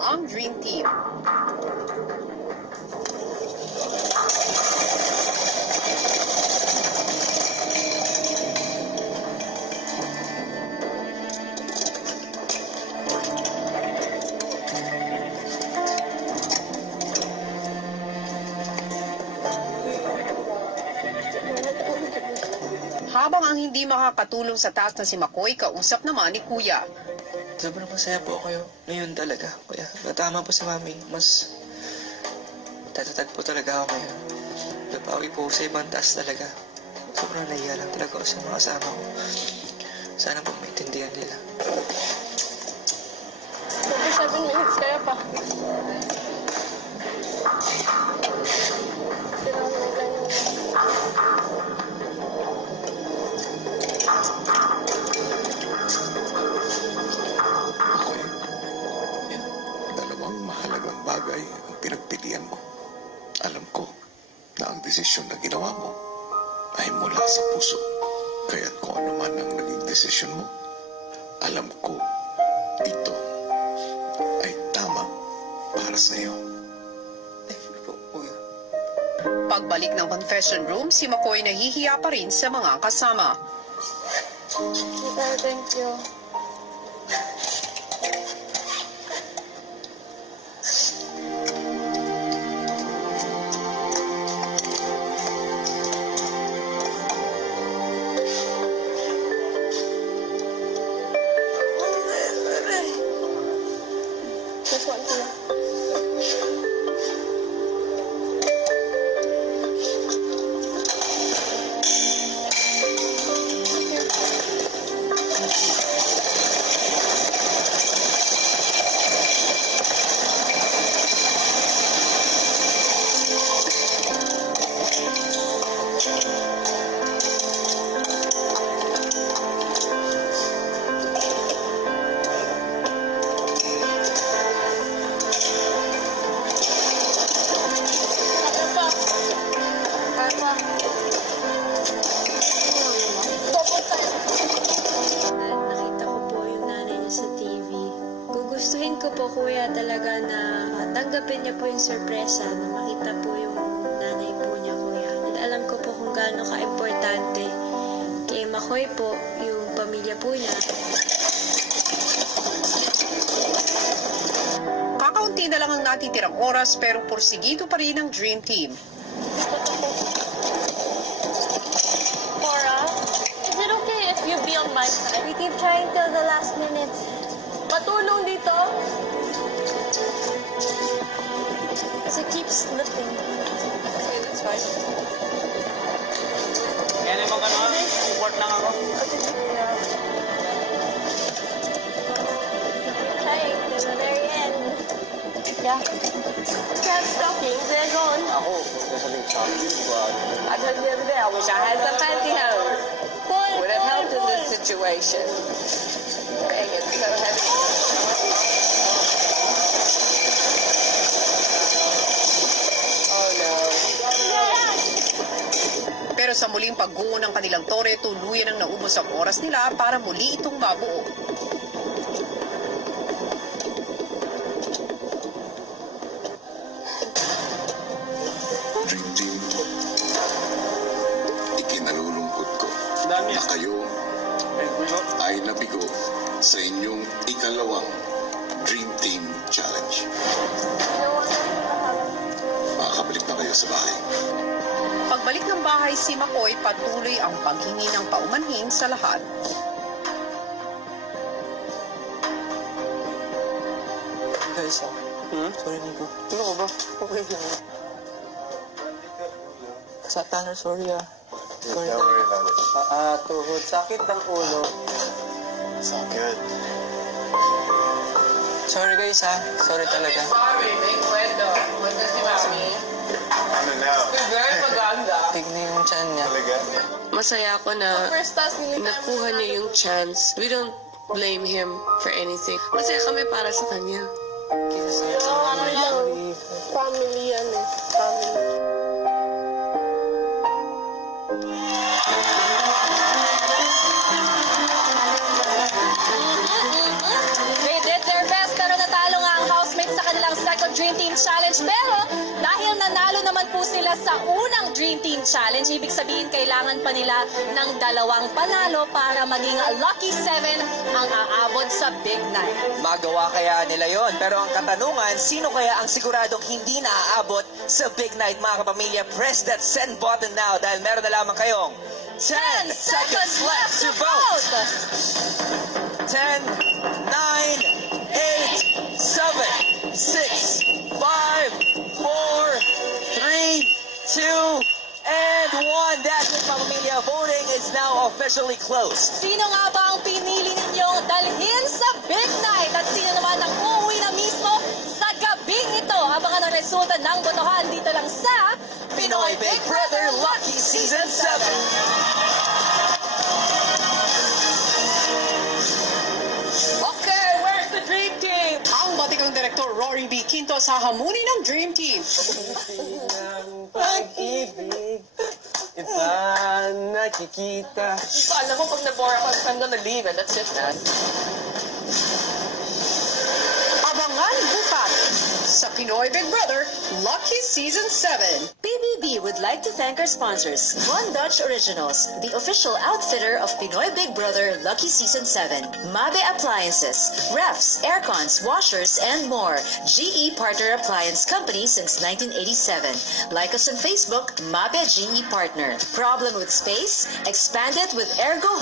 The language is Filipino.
ang Dream Team. Habang ang hindi makakatulong sa task na si McCoy, kausap naman ni Kuya. Sobrang masaya po kayo ngayon talaga. Kaya natama po si Mami. Mas tatatag po talaga ako ngayon. Napawi po sa ibang taas talaga. Sobrang nahiya lang talaga ako sa mga kasama ko. Sana po maintindihan nila. 7 minutes kaya pa. Bagay ang pinagpilian mo. Alam ko na ang desisyon na ginawa mo ay mula sa puso. Kaya't kung ano man ang naging desisyon mo, alam ko ito ay tama para sa iyo. Pagbalik ng confession room, si McCoy nahihiya pa rin sa mga kasama. Thank you. Nakita ko po yung nanay niya sa TV. Gugustuhin ko po, kuya, talaga na tanggapin niya po yung sorpresa na makita po yung nanay po niya, kuya. And alam ko po kung gaano ka-importante kay McCoy po, yung pamilya po niya. Kakaunti na lang ang natitirang oras pero porsigido pa rin ang Dream Team. Is it okay if you be on my side? We keep trying till the last minute. Patulong dito? Kasi it keeps slipping. Okay, that's fine. Kaya naman gano'n, support lang ako. Trying to the very end. Yeah. If you have stockings, they're gone. Ako, sasabihin sa akin. I told you the other day, I wish I had some pantyhose. Pull, Would have helped in pull. this situation. Dang, it's so heavy. Oh no. Pero sa muling pagguho ng kanilang tore, tuluyan ang naubos ang oras nila para muli itong mabuo. Dream Team, ikinalulungkot ko na kayo ay nabigo sa inyong ikalawang Dream Team Challenge. Makakabalik na kayo sa bahay. Pagbalik ng bahay si McCoy, patuloy ang paghingi ng paumanhin sa lahat. Guys, sorry Nico. Ano ka ba? Okay lang. Sa Tanner, sorry Sorry Tuhod. Sakit ng ulo. Sakit. Sorry guys Sorry talaga. Sorry, make kwento. Kwento si Mami. Ano na? Very maganda. Tignan yung chan niya. Masaya ako na First task nila. nakuha niya yung chance. We don't blame him for anything. Masaya kami para sa kanya. Family yan eh. Family. They did their best pero natalo nga ang housemates kanilang second Dream Team Challenge. Pero dahil nanalo naman po sila sa unang Dream Team Challenge, ibig sabihin kailangan pa nila ng 2 panalo para maging Lucky 7 ang aabot sa Big Night. Magawa kaya nila yon. Pero ang katanungan, sino kaya ang siguradong hindi naaabot sa Big Night, mga kapamilya? Press that send button now dahil meron na lamang kayong 10 seconds left to vote. 10, 9, 8, 7, 6, 5, 4, 3, 2, and 1. That's it, mga pamilya. Voting is now officially closed. Sino nga ba ang pinili ninyong dalhin sa Big Night? At sino naman ang uuwi na mismo sa gabing ito? Abangan ang resulta ng botohan dito lang sa Pinoy Big Brother Lucky Season 7. Okay, where's the Dream Team? Ang batikang direktor Rory B. Quinto sa hamunin ng Dream Team. Pag-ibig, iba nakikita. Alam mo, pag nabore ako, I'm gonna leave and that's it, man. Abangan bukas sa Pinoy Big Brother Lucky Season 7. PBB would like to thank our sponsors, Von Dutch Originals, the official outfitter of Pinoy Big Brother Lucky Season 7, Mabe Appliances, refs, aircons, washers, and more. GE Partner Appliance Company since 1987. Like us on Facebook, Mabe GE Partner. Problem with space? Expand it with Ergo